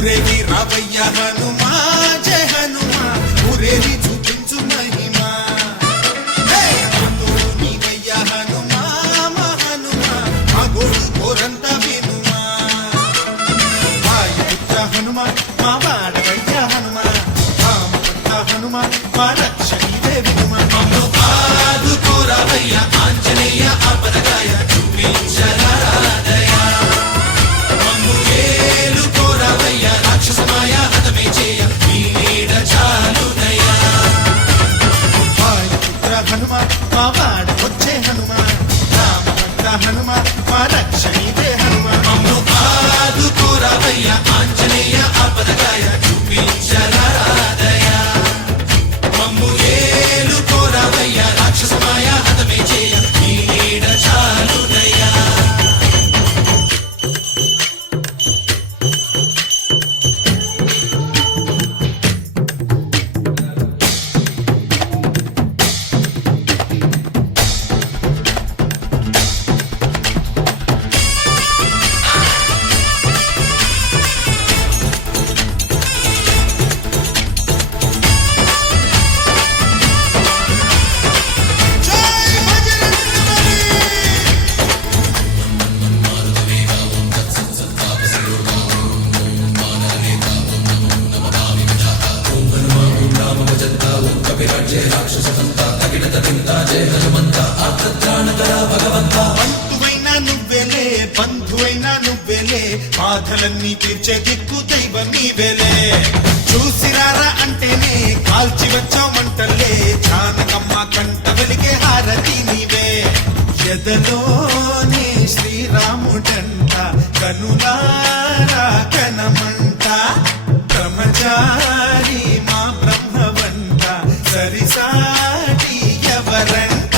ఊరేగి రావయ్య హనుమా జయ హనుమా ఊరేగి చూపించు మహిమా నీవయ్య హనుమా మా హనుమా మా గోడు కోరంత వినుమా వాయుపుత్ర హనుమా మా వాడవయ్య హనుమా రామపుత్ర హనుమా మా రక్షణీదే వినుమా మమ్ము ఆదుకోరావయ్య ఆంజనేయ ఆపదగాయ చూపించరాదయ మమ్ము ఏలుకోరావయ్య రాక్షసమాయ హతమే చేయ నీ నీడ చాలునయ వాయుపుత్ర హనుమా మా వాడవచ్చే హనుమా రామపుత్ర హనుమా మా రక్షణీదే హనుమా మమ్ము ఆదుకోరావయ్య ఆంజనేయ ఆపదగాయ చూపించరాదయ మమ్ము ఏలుకోరావయ్య రాక్షసమాయ హతమే చేయ నీ నీడ చాలునయ బంధువైనా నువ్వెలే బంధువైనా నువ్వెలే బాధలన్నీ తీర్చే దిక్కు దైవం నీవెలే చూసిరారా అంటేనే కాల్చి వచ్చామంటలే జానకమ్మ కంట వెలిగే హారతి నీవే ఎదలోనే శ్రీరాముడంట కనులారా కనమంట బ్రహ్మచారి మా బ్రహ్మవంట సరిసాటి ఎవరంట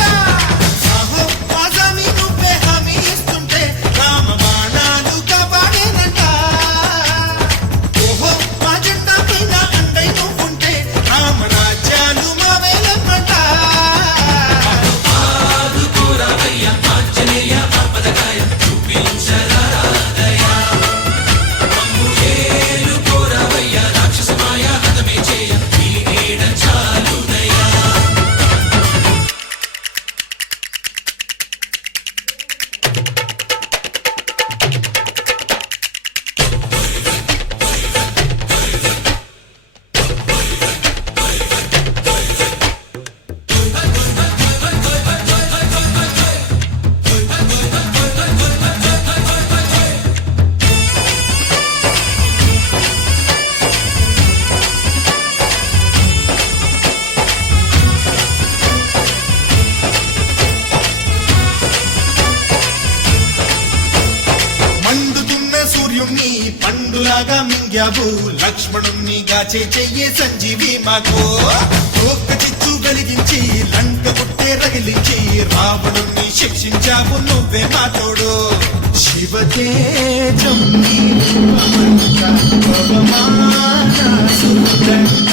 పండులాగా మింగావు లక్ష్మణుణ్ణి గాచే చెయ్యే సంజీవి మాకు ఒక్క చిచ్చు వెలిగించి లంక పుట్టే రగిలించి రావణుణ్ణి శిక్షించావు నువ్వే మా తోడు శివతేజం నీవంత పవమాన సుదంత